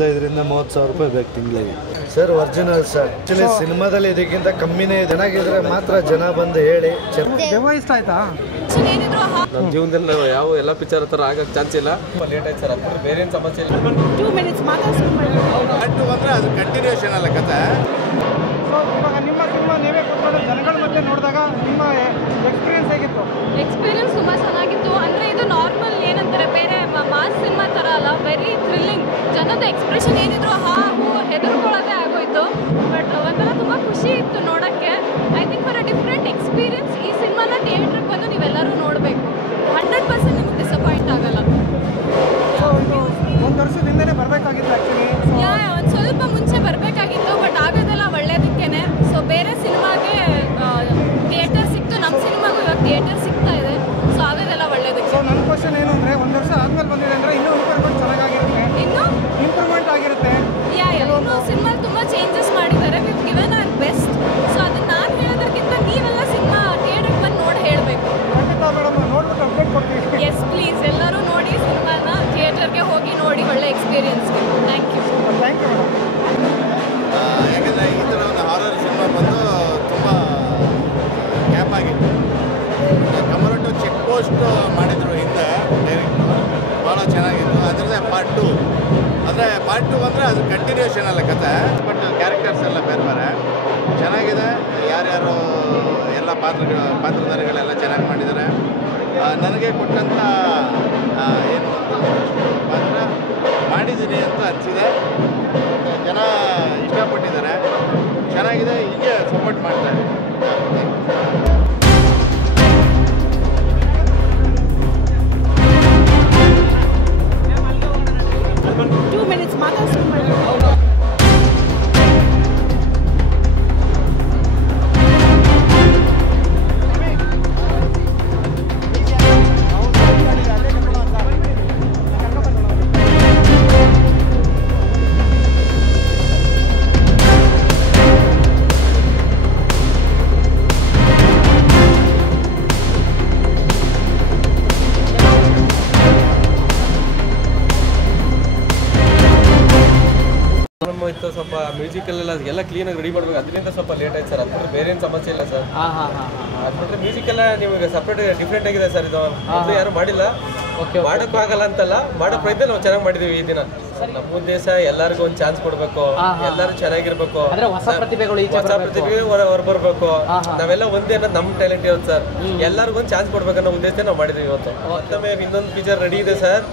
25,000 ರಿಂದ 30,000 ರೂಪಾಯಿ ಬೇಕು ತಿಂಗಳಿಗೆ ಸರ್. Original sir. ಆಕ್ಚುಲಿ ಸಿನಿಮಾದಲ್ಲಿ ಇದಕ್ಕಿಂತ ಕಮ್ಮಿನೇ ಚೆನ್ನಾಗಿದ್ರೆ ಮಾತ್ರ ಜನ ಬಂದು ಹೇಳಿ. ದೆವ್ವ ಇಷ್ಟ ಆಯ್ತಾ? ನಮ್ಮ ಜೀವನದಲ್ಲಿ ಯಾವ ಎಲ್ಲ ಪಿಕ್ಚರ್ ಥರ ಆಗಕ್ಕೆ ಚಾನ್ಸ್ ಇಲ್ಲ. ಲೇಟ್ ಆಯ್ತು ಸರ್, ಅದು ಬೇರೆ ಏನು ಸಮಸ್ಯೆ ಇಲ್ಲ. 2 minutes ಮಾತ್ರ ಅಂದರೆ ಅದು ಕಂಟಿನ್ಯೂಷನ್ ಅಲ್ಲ ಕಥೆ. ಸೊ ಇವಾಗ ನಿಮ್ಮ ಸಿನಿಮಾ ನೀವೇ ಕೂತ್ಕೊಂಡು ಜನಗಳ ಮಧ್ಯೆ ನೋಡಿದಾಗ ನಿಮ್ಮ ಎಕ್ಸ್ಪೀರಿಯನ್ಸ್ ಹೇಗಿತ್ತು? ಎಕ್ಸ್ಪೀರಿಯನ್ಸ್ ತುಂಬ ಚೆನ್ನಾಗಿತ್ತು. ಅಂದರೆ ಇದು ನಾರ್ಮಲ್ ಏನಂತಾರೆ ಬೇರೆ ಮಾಸ್ ಸಿನಿಮಾ ಥರ ಅಲ್ಲ, ವೆರಿ ಥ್ರಿಲ್ಲಿಂಗ್. ಜನದ ಎಕ್ಸ್ಪ್ರೆಷನ್ ಏನಿದ್ರು ಹೆದರ್ಕೊಳ್ಳೋದೇ ಆಗೋಯ್ತು. ಬಟ್ ಒಂಥರ ತುಂಬ ಖುಷಿ ಇತ್ತು ನೋಡೋಕ್ಕೆ. I think for a different experience ಈ ಸಿನಿಮಾನ ಥಿಯೇಟ್ರಿಗೆ ಬಂದು ನೀವೆಲ್ಲರೂ ನೋಡಬೇಕು. 100% ನಿಮ್ಗೆ ಡಿಸಪಾಯಿಂಟ್ ಆಗಲ್ಲ. ಸೊ ಇದು ಒಂದು ವರ್ಷದಿಂದಲೇ ಬರಬೇಕಾಗಿತ್ತು ಆ್ಯಕ್ಚುಲಿ. ಒಂದು ಸ್ವಲ್ಪ ಮುಂಚೆ ಬರಬೇಕಾಗಿತ್ತು, ಬಟ್ ಆಗೋದೆಲ್ಲ ಒಳ್ಳೇದಕ್ಕೇನೆ. ಸೊ ಬೇರೆ ಸಿನಿಮಾಗೆ ಥಿಯೇಟರ್ ಸಿಕ್ತು, ನಮ್ಮ ಸಿನಿಮಾಗೂ ಇವಾಗ ಥಿಯೇಟರ್ ಸಿಗ್ತಾ ಇದೆ. ಸೊ ಆಗೋದೆಲ್ಲ ಒಳ್ಳೇದಕ್ಕೆ. ಸೊ ನನ್ನ ಕ್ವಶನ್ ಏನು ಅಂದರೆ, ಒಂದು ವರ್ಷ ಆದಮೇಲೆ ಬಂದಿದೆ ಅಂದರೆ ಇನ್ನೂ ಇಂಪ್ರೂವ್ಮೆಂಟ್ ಚೆನ್ನಾಗಿರುತ್ತೆ, ಇನ್ನೂ ಇಂಪ್ರೂವ್ಮೆಂಟ್ ಆಗಿರುತ್ತೆ. ಇನ್ನೂ ಸಿನಿಮಾ ತುಂಬ ಚೇಂಜಸ್ ಮಾಡಿದ್ದಾರೆ. We've given our best. So ಅದನ್ನ ನಾನು ಹೇಳೋದಕ್ಕಿಂತ ನೀವೆಲ್ಲ ಸಿನಿಮಾ ಥಿಯೇಟರ್ಗೆ ಬಂದು ನೋಡಿ ಹೇಳಬೇಕು. ಖಂಡಿತ ಮೇಡಮ್, ನೋಡ್ಬಿಟ್ಟು ಅಪ್ಡೇಟ್ ಕೊಡ್ತೀವಿ. ಎಸ್ ಪ್ಲೀಸ್, ಎಲ್ಲರೂ ನೋಡಿ ಸಿನಿಮಾನ, ಥಿಯೇಟರ್ಗೆ ಹೋಗಿ ನೋಡಿ, ಒಳ್ಳೆ ಎಕ್ಸ್ಪೀರಿಯನ್ಸ್ಗೆ. Thank you. Thank you madam. ಯಾಕಂದರೆ ಈ ಥರ ಒಂದು ಹಾರರ್ ಸಿನಿಮಾ ಬಂದು ತುಂಬ ಗ್ಯಾಪ್ ಆಗಿತ್ತು. ಕಮರಟ್ಟು ಚೆಕ್ ಪೋಸ್ಟ್ ಮಾಡಿದರು ಹಿಂದೆ ಡೈರೆಕ್ಟು, ಭಾಳ ಚೆನ್ನಾಗಿತ್ತು. ಅದರದ್ದೇ ಪಾರ್ಟ್ 2. ಅಂದರೆ ಪಾರ್ಟ್ 2 ಅಂದರೆ ಅದು ಕಂಟಿನ್ಯೂಷನ್ ಅಲ್ಲ ಕಥೆ, ಬಟ್ ಕ್ಯಾರೆಕ್ಟರ್ಸ್ ಎಲ್ಲ ಬೇರೆ ಬೇರೆ ಚೆನ್ನಾಗಿದೆ. ಯಾರ್ಯಾರು ಎಲ್ಲ ಪಾತ್ರಧಾರಿಗಳೆಲ್ಲ ಚೆನ್ನಾಗಿ ಮಾಡಿದ್ದಾರೆ. ನನಗೆ ಕೊಟ್ಟಂಥ ಏನು ಪಾತ್ರ ಮಾಡಿದ್ದೀನಿ ಅಂತ ಅನಿಸಿದೆ. ಜನ ಇಷ್ಟಪಟ್ಟಿದ್ದಾರೆ, ಚೆನ್ನಾಗಿದೆ. ಹೀಗೆ ಸಪೋರ್ಟ್ ಮಾಡ್ತಾರೆ. 2 minutes ಮಾತ್ರ ಇತ್ತು. ಸ್ವಲ್ಪ ಮ್ಯೂಸಿಕಲ್ಲೆಲ್ಲ ಎಲ್ಲ ಕ್ಲೀನಾಗಿ ರೆಡಿ ಮಾಡಬೇಕು, ಅದರಿಂದ ಸ್ವಲ್ಪ ಲೇಟ್ ಆಯ್ತು ಸರ್. ಅದು ಬೇರೆ ಏನು ಸಮಸ್ಯೆ ಇಲ್ಲ ಸರ್. ಅದು ಬಿಟ್ಟರೆ ಮ್ಯೂಸಿಕೆಲ್ಲ ನಿಮಗೆ ಸಪ್ರೇಟ್ ಡಿಫ್ರೆಂಟ್ ಆಗಿದೆ ಸರ್. ಇದು ಯಾರು ಮಾಡಿಲ್ಲ, ಮಾಡೋಕ್ಕೂ ಆಗಲ್ಲ ಅಂತಲ್ಲ, ಮಾಡೋ ಪ್ರಯತ್ನ ನಾವು ಚೆನ್ನಾಗಿ ಮಾಡಿದ್ದೀವಿ ಈ ದಿನ. ನಮ್ಮ ಉದ್ದೇಶ ಎಲ್ಲರಿಗೂ ಒಂದು ಚಾನ್ಸ್ ಕೊಡಬೇಕು, ಎಲ್ಲರೂ ಚೆನ್ನಾಗಿರ್ಬೇಕು, ಹೊಸ ಪ್ರತಿಭೆ ಹೊರಬರ್ಬೇಕು. ನಾವೆಲ್ಲ ಒಂದೇ ಅನ್ನೋದು ನಮ್ಮ ಟ್ಯಾಲೆಂಟ್ ಇರುತ್ತೆ ಸರ್. ಎಲ್ಲರಿಗೂ ಒಂದು ಚಾನ್ಸ್ ಕೊಡ್ಬೇಕನ್ನೋ ಉದ್ದೇಶ ನಾವು ಮಾಡಿದ್ದೀವಿ ಇವತ್ತು. ಮತ್ತೊಮ್ಮೆ ಇನ್ನೊಂದು ಪಿಕ್ಚರ್ ರೆಡಿ ಇದೆ ಸರ್.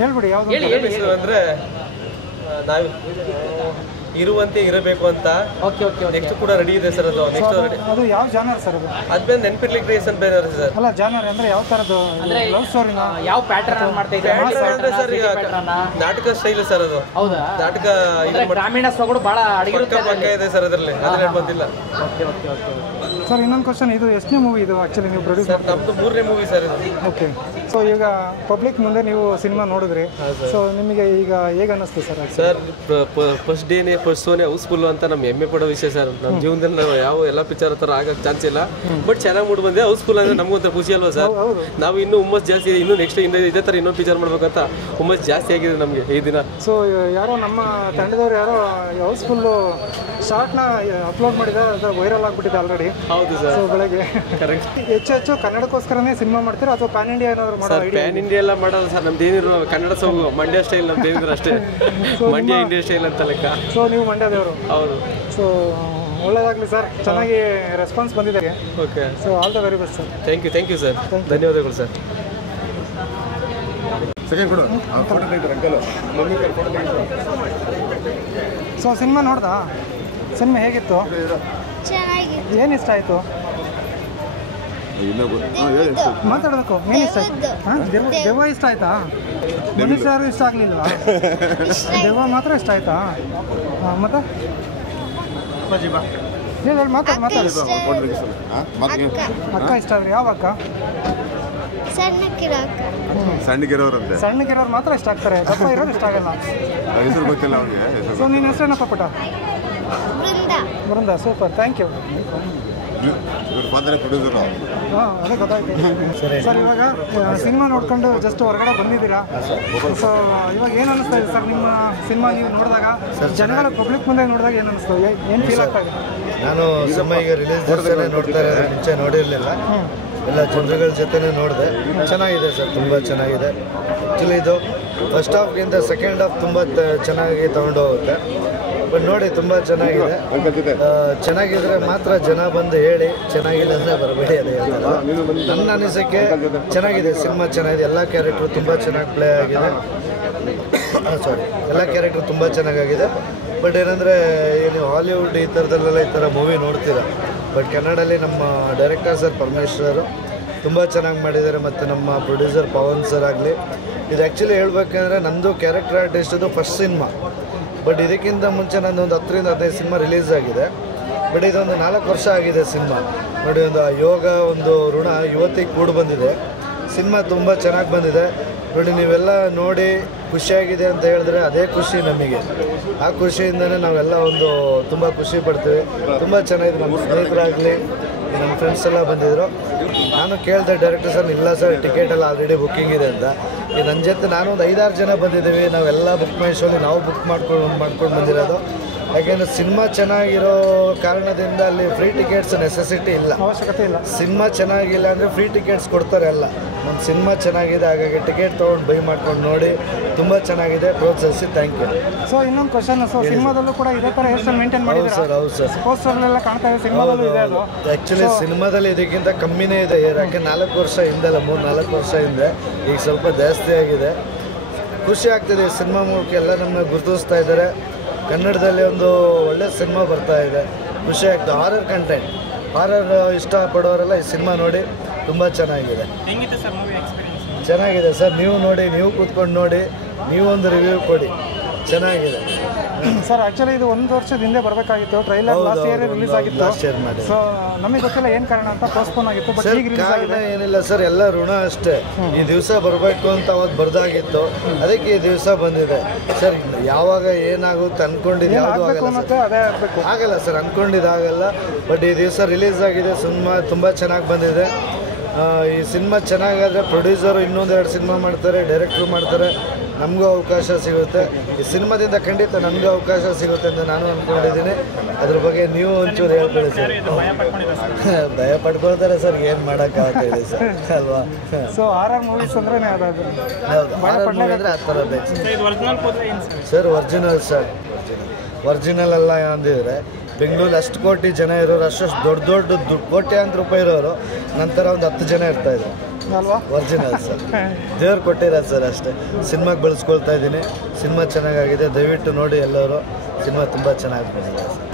ಹೇಳ್ಬಿಡಿ ಯಾವುದು ಅಂದರೆ ನಾವು ಇರುವಂತೆ ಇರಬೇಕು ಅಂತ. ನೆಕ್ಸ್ಟ್ ಕೂಡ ರೆಡಿ ಇದೆ ಸರ್. ಅದು ನೆಕ್ಸ್ಟ್ ಅದು ಯಾವ ಜಾನರ್ ಸರ್? ಅದ್ಮೇಲೆ ನೆನಪಿರ್ಲಿಕ್ಕೆ ಕ್ರಿಯೇಷನ್ ಅಂತ ಬೇರೆ ಸರ್. ಅಲ್ಲ, ಜಾನರ್ ಅಂದ್ರೆ ಯಾವ ತರದ್ದು? ಲವ್ ಸ್ಟೋರಿನ ಯಾವ ಪ್ಯಾಟರ್ನ್ ಮಾಡ್ತಾ ಇದ್ದಾರೆ ಸರ್? ಈಗ ನಾಟಕ ಸ್ಟೈಲ್ ಸರ್. ಅದು ಹೌದಾ? ನಾಟಕ ಗ್ರಾಮೀಣ ಸೊಗಡು ಬಹಳ ಪಕ್ಕ ಇದೆ ಸರ್ ಅದರಲ್ಲಿ. ಅದರಲ್ಲಿ ಬಂದಿಲ್ಲ ಸರ್. ಇನ್ನೊಂದು ಕ್ವಶನ್, ಇದು ಎಷ್ಟನೇ ಮೂವಿ ಇದು ಆಕ್ಚುಲಿ ನೀವು ಪ್ರೊಡ್ಯೂಸ್? ಸರ್ ನಮ್ದು 3ನೇ ಮೂವಿ ಸರ್ ಇದು. ಓಕೆ. ಸೊ ಈಗ ಪಬ್ಲಿಕ್ ಮುಂದೆ ನೀವು ಸಿನಿಮಾ ನೋಡಿದ್ರಿ, ಸೊ ನಿಮಗೆ ಈಗ ಹೇಗೆ ಅನ್ನಿಸ್ತು ಸರ್? ಸರ್ ಫಸ್ಟ್ ಡೇನೇ ಫಸ್ಟ್ ಶೋನೇ ಹೌಸ್ಫುಲ್ ಅಂತ ನಮ್ಮ ಹೆಮ್ಮೆ ಪಡೋ ವಿಷಯ ಸರ್. ನಮ್ಮ ಜೀವನದಲ್ಲಿ ನಾವು ಯಾವ ಎಲ್ಲ ಪಿಕ್ಚರ್ ಥರ ಆಗಕ್ಕೆ ಚಾನ್ಸ್ ಇಲ್ಲ, ಬಟ್ ಚೆನ್ನಾಗಿ ಮೂಡಿ ಬಂದೆ. ಹೌಸ್ಫುಲ್ ಅಂದರೆ ನಮಗೊಂಥರ ಖುಷಿ ಅಲ್ವಾ ಸರ್? ನಾವು ಇನ್ನೂ ಹುಮ್ಮಸ್ ಜಾಸ್ತಿ ಇದೆ, ಇನ್ನೂ ನೆಕ್ಸ್ಟ್ ಇದೇ ಥರ ಇನ್ನೊಂದು ಪಿಕ್ಚರ್ ಮಾಡ್ಬೇಕಂತ ಹುಮ್ಮಸ್ ಜಾಸ್ತಿ ಆಗಿದೆ ನಮಗೆ ಈ ದಿನ. ಸೊ ಯಾರೋ ನಮ್ಮ ತಂಡದವ್ರು ಯಾರೋ ಹೌಸ್ಫುಲ್ಲು ಶಾರ್ಟ್ನ ಅಪ್ಲೋಡ್ ಮಾಡಿದ್ದಾರೆ, ಅದು ವೈರಲ್ ಆಗಿಬಿಟ್ಟಿದೆ ಆಲ್ರೆಡಿ. ಹೌದು ಸರ್. ಸೊ ಬೆಳಗ್ಗೆ ಕರೆಕ್ಟ್. ಹೆಚ್ಚು ಕನ್ನಡಕ್ಕೋಸ್ಕರನೇ ಸಿನಿಮಾ ಮಾಡ್ತೀರಾ ಅಥವಾ ಪ್ಯಾನ್ ಇಂಡಿಯಾ ಏನಾದ್ರು ಮಾಡೋದು? ಪ್ಯಾನ್ ಇಂಡಿಯಾ ಎಲ್ಲ ಮಾಡೋದು ಸರ್. ನಮ್ದು ಏನಿರೋ ಕನ್ನಡ ಸಾಂಗು ಮಂಡ್ಯ ಸ್ಟೈಲ್, ನಮ್ದು ಏನಿದ್ರು ಅಷ್ಟೇ. ಮಂಡ್ಯ ಇಂಡಿಯಾ ಸ್ಟೈಲ್ ಅಂತ ಲೆಕ್ಕ. ಸೊ ನೀವು ಮಂಡ್ಯದವರು? ಹೌದು. ಸೊ ಒಳ್ಳೆಯದಾಗಲಿ ಸರ್, ಚೆನ್ನಾಗಿ ರೆಸ್ಪಾನ್ಸ್ ಬಂದಿದೆ. Okay. So all the very best sir. Thank you sir. ಧನ್ಯವಾದಗಳು ಸರ್. ಸೊ ಸಿನಿಮಾ ನೋಡ್ದಾ? ಸಿನಿಮಾ ಹೇಗಿತ್ತು? ಚೆನ್ನಾಗಿತ್ತು. ಏನು ಇಷ್ಟ ಆಯಿತು? ಮಾತಾಡಬೇಕು. ಏನು ಇಷ್ಟ ಆಯ್ತು? ದೆವ್ವ ಇಷ್ಟ ಆಯ್ತಾ? ಮನುಷ್ಯರು ಇಷ್ಟ ಆಗಲಿಲ್ವಾ? ದೆವ್ವ ಮಾತ್ರ ಇಷ್ಟ ಆಯ್ತಾ? ಮತ್ತೆ ಹೇಳಿ ಮಾತಾಡಿ. ಅಕ್ಕ ಇಷ್ಟ ಆದ್ರಿ? ಯಾವ ಅಕ್ಕ? ಸಣ್ಣಗಿರೋರು ಮಾತ್ರ ಇಷ್ಟ ಆಗ್ತಾರೆ, ದಪ್ಪ ಇರೋರು ಇಷ್ಟ ಆಗಲ್ಲ. ಸೊ ನಿನ್ನ ಹೆಸರೇನಪ್ಪ ಪುಟ್ಟ? ಬೃಂದ. Super, thank you. ಇವ್ರ ಫಾದರ್ ಪ್ರೊಡ್ಯೂಸರು. ಹಾಂ ಅದೇ ಗೊತ್ತಾಯ್ತು ಸರ್. ಇವಾಗ ಸಿನಿಮಾ ನೋಡ್ಕೊಂಡು ಜಸ್ಟ್ ಹೊರಗಡೆ ಬಂದಿದ್ದೀರಾ. ಸೊ ಇವಾಗ ಏನು ಅನ್ನಿಸ್ತಾ ಇದೆ ಸರ್ ನಿಮ್ಮ ಸಿನಿಮಾ ನೀವು ನೋಡಿದಾಗ, ಜನಗಳ ಪಬ್ಲಿಕ್ ಮುಂದೆ ನೋಡಿದಾಗ ಏನು ಅನ್ನಿಸ್ತು, ಏನು ಫೀಲ್ ಆಗ್ತಾ ಇದೆ? ನಾನು ಸಿನಿಮಾ ಈಗ ರಿಲೀಸ್ ದಿವಸನೇ ನೋಡ್ತಾ ಇರೋದು, ಮುಂಚೆ ನೋಡಿರಲಿಲ್ಲ. ಎಲ್ಲ ಜನರುಗಳ ಜೊತೆನೇ ನೋಡಿದೆ. ಚೆನ್ನಾಗಿದೆ ಸರ್, ತುಂಬ ಚೆನ್ನಾಗಿದೆ. ಆ್ಯಕ್ಚುಲಿ ಇದು ಫಸ್ಟ್ ಹಾಫ್ಗಿಂತ ಸೆಕೆಂಡ್ ಹಾಫ್ ತುಂಬ ಚೆನ್ನಾಗಿ ತಗೊಂಡು ಹೋಗುತ್ತೆ. ಬಟ್ ನೋಡಿ ತುಂಬ ಚೆನ್ನಾಗಿದೆ. ಚೆನ್ನಾಗಿದ್ರೆ ಮಾತ್ರ ಜನ ಬಂದು ಹೇಳಿ, ಚೆನ್ನಾಗಿಲ್ಲ ಅಂದರೆ ಬರಬೇಡಿ ಅದೇ ಹೇಳ್ತಾರೆ. ನನ್ನ ಅನಿಸಿಕೆ ಚೆನ್ನಾಗಿದೆ, ಸಿನಿಮಾ ಚೆನ್ನಾಗಿದೆ. ಎಲ್ಲ ಕ್ಯಾರೆಕ್ಟ್ರು ತುಂಬ ಚೆನ್ನಾಗಿ ಪ್ಲೇ ಆಗಿದೆ. ಎಲ್ಲ ಕ್ಯಾರೆಕ್ಟ್ರು ತುಂಬ ಚೆನ್ನಾಗಾಗಿದೆ. ಬಟ್ ಏನಂದರೆ ನೀವು ಹಾಲಿವುಡ್ ಈ ಥರದಲ್ಲೆಲ್ಲ ಈ ಥರ ಮೂವಿ ನೋಡ್ತೀರ. ಬಟ್ ಕನ್ನಡಲ್ಲಿ ನಮ್ಮ ಡೈರೆಕ್ಟರ್ ಸರ್ ಪರಮೇಶ್ವರು ತುಂಬ ಚೆನ್ನಾಗಿ ಮಾಡಿದ್ದಾರೆ. ಮತ್ತು ನಮ್ಮ ಪ್ರೊಡ್ಯೂಸರ್ ಪವನ್ ಸರ್ ಆಗಲಿ. ಇದು ಆ್ಯಕ್ಚುಲಿ ಹೇಳ್ಬೇಕಂದ್ರೆ ನಂದು ಕ್ಯಾರೆಕ್ಟರ್ ಆರ್ಟಿಸ್ಟದು ಫಸ್ಟ್ ಸಿನಿಮಾ. ಬಟ್ ಇದಕ್ಕಿಂತ ಮುಂಚೆ ನಂದು ಒಂದು 10ರಿಂದ 15 ಸಿನಿಮಾ ರಿಲೀಸ್ ಆಗಿದೆ. ಬಟ್ ಇದೊಂದು 4 ವರ್ಷ ಆಗಿದೆ ಸಿನಿಮಾ. ನೋಡಿ, ಒಂದು ಯೋಗ, ಒಂದು ಋಣ ಇವತ್ತಿಗೆ ಕೂಡ ಬಂದಿದೆ. ಸಿನಿಮಾ ತುಂಬ ಚೆನ್ನಾಗಿ ಬಂದಿದೆ. ನೋಡಿ, ನೀವೆಲ್ಲ ನೋಡಿ ಖುಷಿಯಾಗಿದೆ ಅಂತ ಹೇಳಿದ್ರೆ ಅದೇ ಖುಷಿ ನಮಗೆ. ಆ ಖುಷಿಯಿಂದನೇ ನಾವೆಲ್ಲ ಒಂದು ತುಂಬ ಖುಷಿ ಪಡ್ತೀವಿ. ತುಂಬ ಚೆನ್ನಾಗಿದೆ. ನಮ್ಮ ಸ್ನೇಹಿತರಾಗಲಿ, ನಮ್ಮ ಫ್ರೆಂಡ್ಸ್ ಎಲ್ಲ ಬಂದಿದ್ದರು. ನಾನು ಕೇಳಿದೆ ಡೈರೆಕ್ಟರ್ ಸರ್, ಇಲ್ಲ ಸರ್ ಟಿಕೆಟ್ ಎಲ್ಲ ಆಲ್ರೆಡಿ ಬುಕ್ಕಿಂಗ್ ಇದೆ ಅಂತ. ಈಗ ನನ್ನ ಜೊತೆ ನಾನು ಒಂದು 5-6 ಜನ ಬಂದಿದ್ದೀವಿ. ನಾವೆಲ್ಲ ಬುಕ್ ಮೈ ಶೋಲಿ ನಾವು ಬುಕ್ ಮಾಡ್ಕೊಂಡು ಬಂದಿರೋದು. ಯಾಕೆಂದರೆ ಸಿನಿಮಾ ಚೆನ್ನಾಗಿರೋ ಕಾರಣದಿಂದ ಅಲ್ಲಿ ಫ್ರೀ ಟಿಕೆಟ್ಸ್ ನೆಸೆಸಿಟಿ ಇಲ್ಲ, ಅವಶ್ಯಕತೆ ಇಲ್ಲ. ಸಿನಿಮಾ ಚೆನ್ನಾಗಿಲ್ಲ ಅಂದರೆ ಫ್ರೀ ಟಿಕೆಟ್ಸ್ ಕೊಡ್ತಾರೆ ಎಲ್ಲ. ನಮ್ಮ ಸಿನಿಮಾ ಚೆನ್ನಾಗಿದೆ, ಹಾಗಾಗಿ ಟಿಕೆಟ್ ತೊಗೊಂಡು ಬೈ ಮಾಡ್ಕೊಂಡು ನೋಡಿ. ತುಂಬ ಚೆನ್ನಾಗಿದೆ, ಪ್ರೋತ್ಸಾಹಿಸಿ. Thank you. ಸೊ ಇನ್ನೊಂದು ಕ್ವಶನ್, ಸೊ ಸಿನಿಮಾದಲ್ಲೂ ಕೂಡ ಇದೇ ಥರ ಹೇರ್ ಸ್ಟೈಲ್ ಮೇಂಟೈನ್ ಮಾಡಿದ್ದೀರಾ? ಹೌದು ಸರ್. ಪೋಸ್ಟರ್ಲೆಲ್ಲ ಕಾಣ್ತಾ ಇದೆ, ಸಿನಿಮಾದಲ್ಲೂ ಇದೆ ಅದು. ಆ್ಯಕ್ಚುಲಿ ಸಿನಿಮಾದಲ್ಲಿ ಇದಕ್ಕಿಂತ ಕಮ್ಮಿನೇ ಇದೆ. ಯಾಕೆ 4 ವರ್ಷ ಹಿಂದೆಲ್ಲ 3-4 ವರ್ಷ ಹಿಂದೆ, ಈಗ ಸ್ವಲ್ಪ ಜಾಸ್ತಿ ಆಗಿದೆ. ಖುಷಿ ಆಗ್ತಿದೆ. ಸಿನಿಮಾ ಮೂಲಕ ಎಲ್ಲ ನಮ್ಮನ್ನ ಗುರುತಿಸ್ತಾ ಇದ್ದಾರೆ. ಕನ್ನಡದಲ್ಲಿ ಒಂದು ಒಳ್ಳೆ ಸಿನಿಮಾ ಬರ್ತಾ ಇದೆ, ಖುಷಿ ಆಗ್ತದೆ. ಹಾರರ್ ಕಂಟೆಂಟ್, ಹಾರರ್ ಇಷ್ಟಪಡೋರೆಲ್ಲ ಈ ಸಿನಿಮಾ ನೋಡಿ. ತುಂಬ ಚೆನ್ನಾಗಿದೆ. ಚೆನ್ನಾಗಿದೆ ಸರ್, ನೀವು ನೋಡಿ, ನೀವು ಕೂತ್ಕೊಂಡು ನೋಡಿ, ನೀವು ಒಂದು ರಿವ್ಯೂ ಕೊಡಿ. ಚೆನ್ನಾಗಿದೆ ಸರ್. ಆ್ಯಕ್ಚುಲಿ ಇದು 1 ವರ್ಷದ ಹಿಂದೆ ಬರಬೇಕಾಗಿತ್ತು. ಟ್ರೈಲರ್ ಲಾಸ್ಟ್ ಇಯರ್ ರಿಲೀಸ್ ಆಗಿತ್ತು. ಸೊ ನಮಗೆ ಗೊತ್ತಿಲ್ಲ ಏನು ಕಾರಣ ಅಂತ ಪೋಸ್ಟ್ಪೋನ್ ಆಗಿತ್ತು. ಬಟ್ ಈಗ ರಿಲೀಸ್ ಆಗಿದೆ. ಏನಿಲ್ಲ ಸರ್, ಎಲ್ಲ ಋಣ ಅಷ್ಟೇ. ಈ ದಿವಸ ಬರಬೇಕು ಅಂತ ಅವತ್ತು ಬರ್ದಾಗಿತ್ತು, ಅದಕ್ಕೆ ಈ ದಿವಸ ಬಂದಿದೆ ಸರ್. ಯಾವಾಗ ಏನಾಗುತ್ತೆ ಅನ್ಕೊಂಡಿದ್ದು ಯಾವುದು ಆಗಲ್ಲ ಸರ್, ಅನ್ಕೊಂಡಿದ್ದಾಗಲ್ಲ. ಬಟ್ ಈ ದಿವಸ ರಿಲೀಸ್ ಆಗಿದೆ. ಸಿನಿಮಾ ತುಂಬ ಚೆನ್ನಾಗಿ ಬಂದಿದೆ. ಈ ಸಿನಿಮಾ ಚೆನ್ನಾಗಾದರೆ ಪ್ರೊಡ್ಯೂಸರು ಇನ್ನೊಂದೆರಡು ಸಿನಿಮಾ ಮಾಡ್ತಾರೆ, ಡೈರೆಕ್ಟ್ರು ಮಾಡ್ತಾರೆ, ನಮಗೂ ಅವಕಾಶ ಸಿಗುತ್ತೆ. ಈ ಸಿನಿಮಾದಿಂದ ಖಂಡಿತ ನಮಗೂ ಅವಕಾಶ ಸಿಗುತ್ತೆ ಅಂತ ನಾನು ಅಂದ್ಕೊಂಡಿದ್ದೀನಿ. ಅದ್ರ ಬಗ್ಗೆ ನೀವು ಒಂಚೂರು ಹೇಳ್ಕೊಳ್ಳಿ ಸರ್. ಭಯ ಪಡ್ಕೊಳ್ತಾರೆ ಸರ್, ಏನು ಮಾಡೋಕ್ಕಾಗ್ತಿದೆ ಸರ್ ಅಲ್ವಾ? ಸೊ ಆರ್ ಮೂವೀಸ್ ಅಂದ್ರೆ ಹೌದು, ಆರ್ ಮೂವಿ ಅಂದರೆ ಆ ಥರ ಬೇಕು ಸರ್. ಒರಿಜಿನಲ್ ಸರ್, ಒರಿಜಿನಲ್ ಅಲ್ಲ ಅಂದಿದ್ರೆ ಬೆಂಗಳೂರಲ್ಲಿ ಅಷ್ಟು ಕೋಟಿ ಜನ ಇರೋರು, ಅಷ್ಟು ದೊಡ್ಡ ಕೋಟ್ಯಾಂತರ ರೂಪಾಯಿ ಇರೋರು ನಂತರ ಒಂದು 10 ಜನ ಇರ್ತಾಯಿದ್ರು ಅಲ್ವಾ? ಒರಿಜಿನಲ್ ಸರ್, ದೇವ್ರು ಕೊಟ್ಟಿರೋದು ಸರ್ ಅಷ್ಟೇ. ಸಿನಿಮಾಗೆ ಬೆಳೆಸ್ಕೊಳ್ತಾ ಇದ್ದೀನಿ. ಸಿನಿಮಾ ಚೆನ್ನಾಗಾಗಿದೆ, ದಯವಿಟ್ಟು ನೋಡಿ ಎಲ್ಲರೂ. ಸಿನಿಮಾ ತುಂಬ ಚೆನ್ನಾಗಿ ಬಂದಿದೆ ಸರ್.